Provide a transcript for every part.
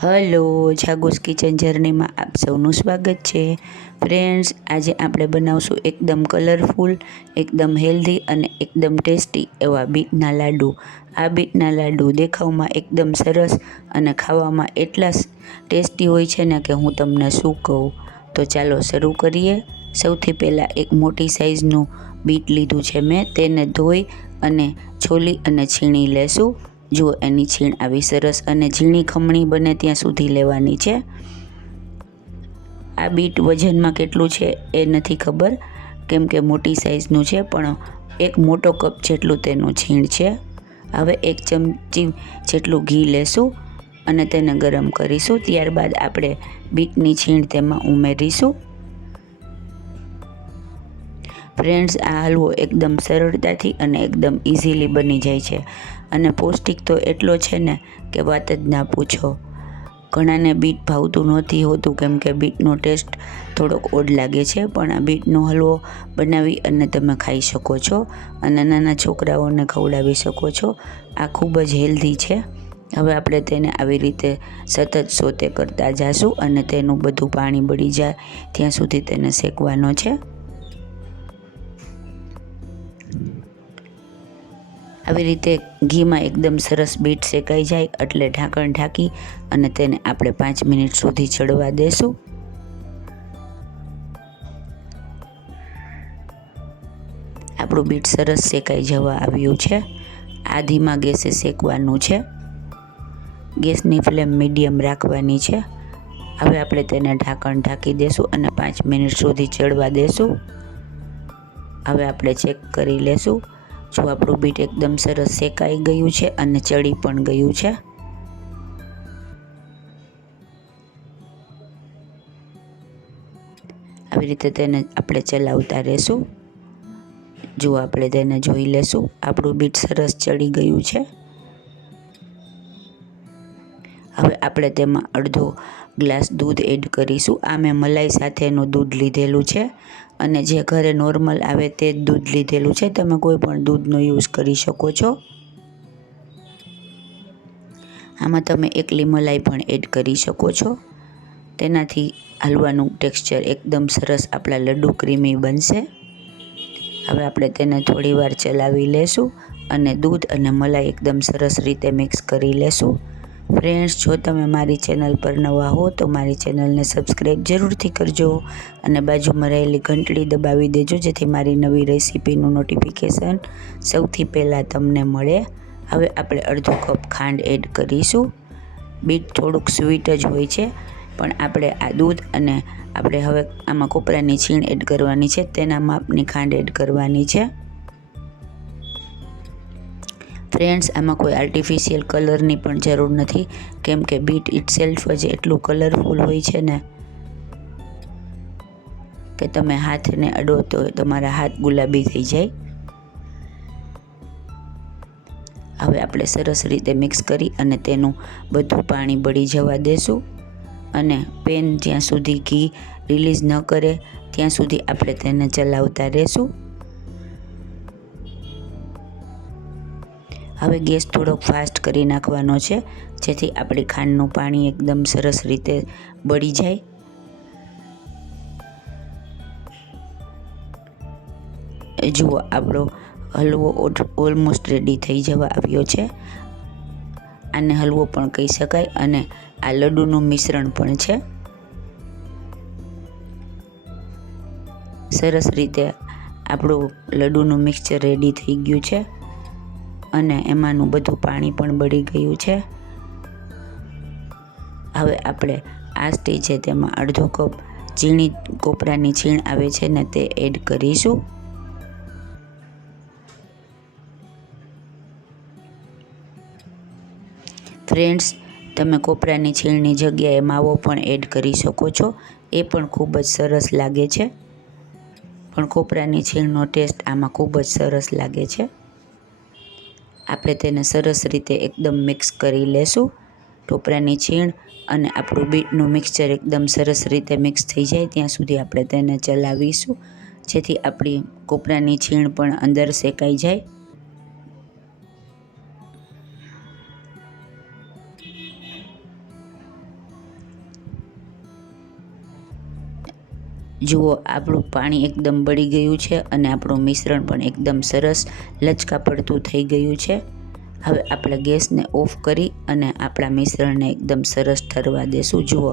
Hello, જાગોસ kitchen જર્નીમાં આપ સૌનું સ્વાગત છે. ફ્રેન્ડ્સ, આજે આપણે બનાવશું એકદમ કલરફુલ, એકદમ હેલ્ધી અને એકદમ ટેસ્ટી એવા બીટના લાડુ. આ બીટના લાડુ દેખાવમાં એકદમ સરસ અને ખાવામાં એટલા ટેસ્ટી હોય છે ને કે હું તમને શું કહું. તો ચાલો શરૂ કરીએ. સૌથી પહેલાં એક મોટી સાઇઝનું બીટ લીધું છે મેં, તેને ધોઈ અને છોલી અને છીણી લેશું. જુઓ એની છીણ આવી સરસ અને ઝીણી ખમણી બને ત્યાં સુધી લેવાની છે. આ બીટ વજનમાં કેટલું છે એ નથી ખબર, કેમ કે મોટી સાઇઝનું છે, પણ એક મોટો કપ જેટલું તેનું છીણ છે. હવે એક ચમચી જેટલું ઘી લેશું અને તેને ગરમ કરીશું. ત્યારબાદ આપણે બીટની છીણ તેમાં ઉમેરીશું. ફ્રેન્ડ્સ, આ હલવો એકદમ સરળતાથી અને એકદમ ઇઝીલી બની જાય છે. અને પૌષ્ટિક તો એટલો છે ને કે વાત જ ના પૂછો. ઘણાને બીટ ભાવતું નહોતી હોતું, કેમ કે બીટનો ટેસ્ટ થોડોક ઓડ લાગે છે, પણ આ બીટનો હલવો બનાવી અને તમે ખાઈ શકો છો અને નાના છોકરાઓને ખવડાવી શકો છો. આ ખૂબ જ હેલ્ધી છે. હવે આપણે તેને આવી રીતે સતત સોતે કરતા જાશું અને તેનું બધું પાણી બળી જાય ત્યાં સુધી તેને શેકવાનો છે. આવી રીતે ઘીમાં એકદમ સરસ બીટ શેકાઈ જાય એટલે ઢાંકણ ઢાંકી અને તેને આપણે પાંચ મિનિટ સુધી ચડવા દેશું. આપણું બીટ સરસ શેકાઈ જવા આવ્યું છે. આ ધીમા ગેસે શેકવાનું છે. ગેસની ફ્લેમ મીડિયમ રાખવાની છે. હવે આપણે તેને ઢાંકણ ઢાંકી દેશું અને પાંચ મિનિટ સુધી ચડવા દેશું. હવે આપણે ચેક કરી લેશું. જો આપણું બીટ એકદમ સરસ શેકાઈ ગયું છે અને ચડી પણ ગયું છે. આવી રીતે તેને આપણે ચલાવતા રહેશું. જો આપણે તેને જોઈ લેશું, આપણું બીટ સરસ ચડી ગયું છે. હવે આપણે તેમાં અડધો ગ્લાસ દૂધ એડ કરીશું. આ મેં મલાઈ સાથેનું દૂધ લીધેલું છે અને જે ઘરે નોર્મલ આવે તે જ દૂધ લીધેલું છે. તમે કોઈ પણ દૂધનો યુઝ કરી શકો છો. આમાં તમે એકલી મલાઈ પણ એડ કરી શકો છો. તેનાથી હલવાનું ટેક્સચર એકદમ સરસ આપણા લડ્ડુ ક્રીમી બનશે. હવે આપણે તેને થોડીવાર ચલાવી લેશું અને દૂધ અને મલાઈ એકદમ સરસ રીતે મિક્સ કરી લેશું. ફ્રેન્ડ્સ જો તમે મારી ચેનલ પર નવા હો, તો મારી ચેનલને સબસ્ક્રાઈબ જરૂરથી કરજો અને બાજુમાં રહેલી ઘંટડી દબાવી દેજો, જેથી મારી નવી રેસીપીનું નોટિફિકેશન સૌથી પહેલાં તમને મળે. હવે આપણે અડધો કપ ખાંડ એડ કરીશું. બીટ થોડુંક સ્વીટ જ હોય છે, પણ આપણે આ દૂધ અને આપણે હવે આમાં કોપરાની છીણ એડ કરવાની છે, તેના માપની ખાંડ એડ કરવાની છે. ફ્રેન્ડ્સ આમાં કોઈ આર્ટિફિશિયલ કલરની પણ જરૂર નથી. કેમ કે બીટ ઇટસેલ્ફ જ એટલું કલરફુલ હોય છે ને કે તમે હાથને અડો તો તમારા હાથ ગુલાબી થઈ જાય. હવે આપણે સરસ રીતે મિક્સ કરી અને તેનું બધું પાણી બળી જવા દેશું. અને પેન જ્યાં સુધી ઘી રિલીઝ ન કરે, ત્યાં સુધી આપણે તેને ચલાવતા રહેશું. હવે ગેસ થોડોક ફાસ્ટ કરી નાખવાનો છે, જેથી આપણી ખાંડનું પાણી એકદમ સરસ રીતે બળી જાય. જુઓ, આપણો હલવો ઓલમોસ્ટ રેડી થઈ જવા આવ્યો છે. આને હલવો પણ કહી શકાય અને આ લડ્ડુનું મિશ્રણ પણ છે. સરસ રીતે આપણું લડ્ડુનું મિક્સચર રેડી થઈ ગયું છે. અને એમાંનું બધું પાણી પણ બળી ગયું છે. હવે આપણે આ સ્ટેજે તેમાં અડધો કપ ઝીણી કોપરાની છીણ આવે છે ને તે એડ કરીશું. ફ્રેન્ડ્સ, તમે કોપરાની છીણની જગ્યાએ માવો પણ એડ કરી શકો છો. એ પણ ખૂબ જ સરસ લાગે છે. પણ કોપરાની છીણનો ટેસ્ટ આમાં ખૂબ જ સરસ લાગે છે. આપણે તેને સરસ રીતે એકદમ મિક્સ કરી લેશું. ટોપરાની છીણ અને આપણું બીટનું મિક્સચર એકદમ સરસ રીતે મિક્સ થઈ જાય ત્યાં સુધી આપણે તેને ચલાવીશું, જેથી આપણી કોપરાની છીણ પણ અંદર શેકાઈ જાય. જુઓ, આપણું પાણી એકદમ બળી ગયું છે અને આપણું મિશ્રણ પણ એકદમ સરસ લચકા પડતું થઈ ગયું છે. હવે આપણે ગેસને ઓફ કરી અને આપણા મિશ્રણને એકદમ સરસ ઠરવા દેશું. જુઓ,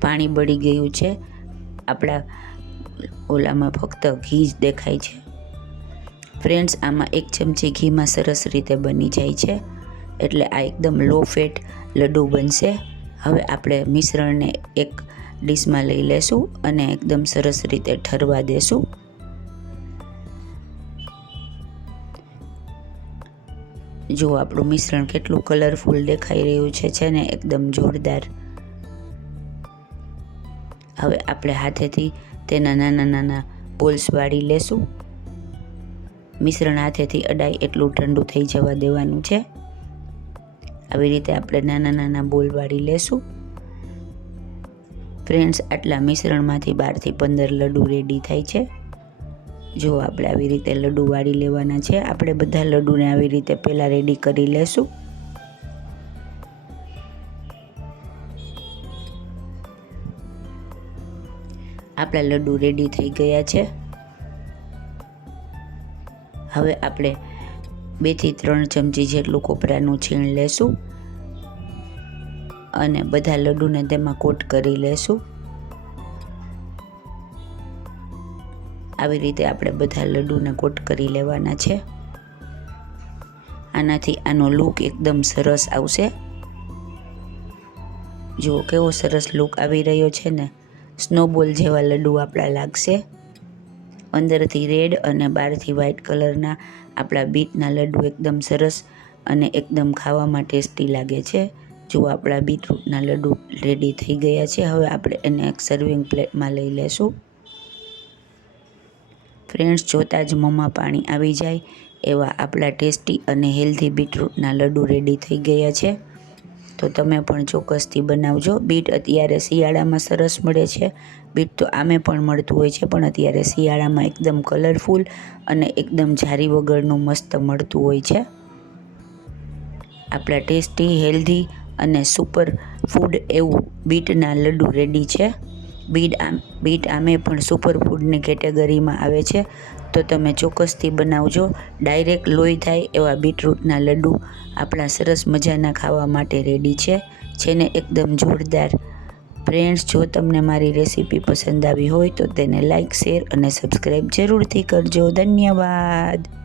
પાણી બળી ગયું છે. આપણા ઓલામાં ફક્ત ઘી જ દેખાય છે. ફ્રેન્ડ્સ, આમાં એક ચમચી ઘીમાં સરસ રીતે બની જાય છે. એટલે આ એકદમ લો ફેટ લડ્ડુ બનશે. હવે આપણે મિશ્રણને એક ડીશમાં લઈ લેશું અને એકદમ સરસ રીતે ઠરવા દેશું. જો આપણું મિશ્રણ કેટલું કલરફુલ દેખાઈ રહ્યું છે છે ને, એકદમ જોરદાર. હવે આપણે હાથેથી તેના નાના નાના બોલ્સ વાળી લેશું. મિશ્રણ હાથેથી અડાય એટલું ઠંડુ થઈ જવા દેવાનું છે. આવી રીતે આપણે નાના નાના બોલ વાળી લેશું. ફ્રેન્ડ્સ, આટલા મિશ્રણમાંથી બારથી પંદર લડ્ડુ રેડી થાય છે. જો આપણે આવી રીતે લડ્ડુ વાળી લેવાના છે, આપણે બધા લડ્ડુને આવી રીતે પહેલાં રેડી કરી લેશું. આપણા લડ્ડુ રેડી થઈ ગયા છે. હવે આપણે બેથી ત્રણ ચમચી જેટલું કોપરાનું છીણ લેશું. અને બધા લડ્ડુને તેમાં કોટ કરી લેશું. આવી રીતે આપણે બધા લડ્ડુને કોટ કરી લેવાના છે. આનાથી આનો લુક એકદમ સરસ આવશે. જુઓ કેવો સરસ લુક આવી રહ્યો છે ને. સ્નોબોલ જેવા લડ્ડુ આપણા લાગશે. અંદરથી રેડ અને બહારથી વ્હાઈટ કલરના આપણા બીટના લડ્ડુ એકદમ સરસ અને એકદમ ખાવામાં ટેસ્ટી લાગે છે. જો આપણા બીટરૂટના લડ્ડુ રેડી થઈ ગયા છે, હવે આપણે એને એક સર્વિંગ પ્લેટમાં લઈ લેશું. ફ્રેન્ડ્સ જોતાં જ મોંમાં પાણી આવી જાય, એવા આપણા ટેસ્ટી અને હેલ્ધી બીટરૂટના લડ્ડુ રેડી થઈ ગયા છે. તો તમે પણ ચોક્કસથી બનાવજો. બીટ અત્યારે શિયાળામાં સરસ મળે છે. બીટ તો આમે પણ મળતું હોય છે, પણ અત્યારે શિયાળામાં એકદમ કલરફુલ અને એકદમ જારી વગરનું મસ્ત મળતું હોય છે. આપણા ટેસ્ટી હેલ્ધી અને સુપર ફૂડ એવું બીટના લડ્ડુ રેડી છે. બીટ આમ, બીટ આમે પણ સુપર ફૂડની કેટેગરીમાં આવે છે. તો તમે ચોક્કસથી બનાવજો. ડાયરેક્ટ લોહી થાય એવા બીટરૂટના લડ્ડુ આપણા સરસ મજાના ખાવા માટે રેડી છે. જેને એકદમ જોરદાર. ફ્રેન્ડ્સ જો તમને મારી રેસીપી પસંદ આવી હોય તો તેને લાઇક શેર અને સબસ્ક્રાઈબ જરૂરથી કરજો. ધન્યવાદ.